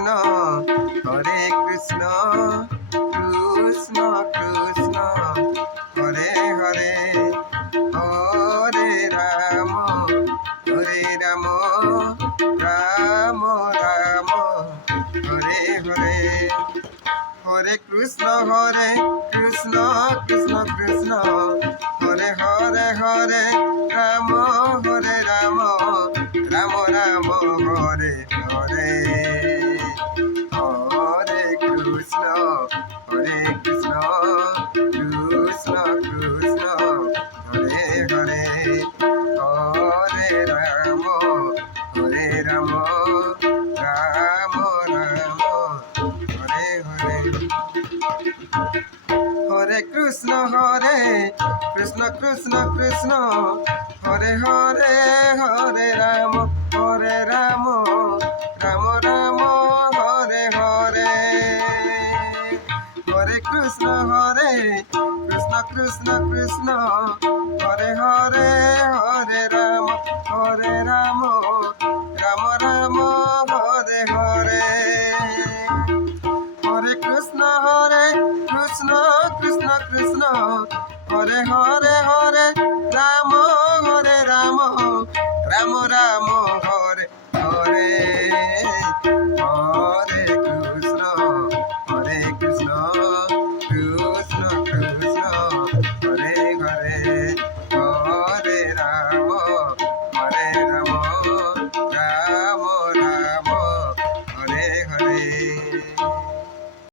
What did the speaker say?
Krishna Hare Krishna Krishna Krishna Hare Hare Hare Ram Ram Ram Hare Hare Hare Krishna Krishna Krishna Hare Hare Hare Ram Ram Ram Ram Hare Hare Hare Krishna Krishna Krishna Krishna Hare Hare Hare Ram Ram Ram Ram Hare Hare Hare Krishna Krishna Krishna Hare Hare Hare Ram Ram Ram Hare Hare Hare Krishna Krishna Krishna Hare Hare Hare Ram Ram Ram Hare Hare Hare Krishna Krishna Krishna Hare Hare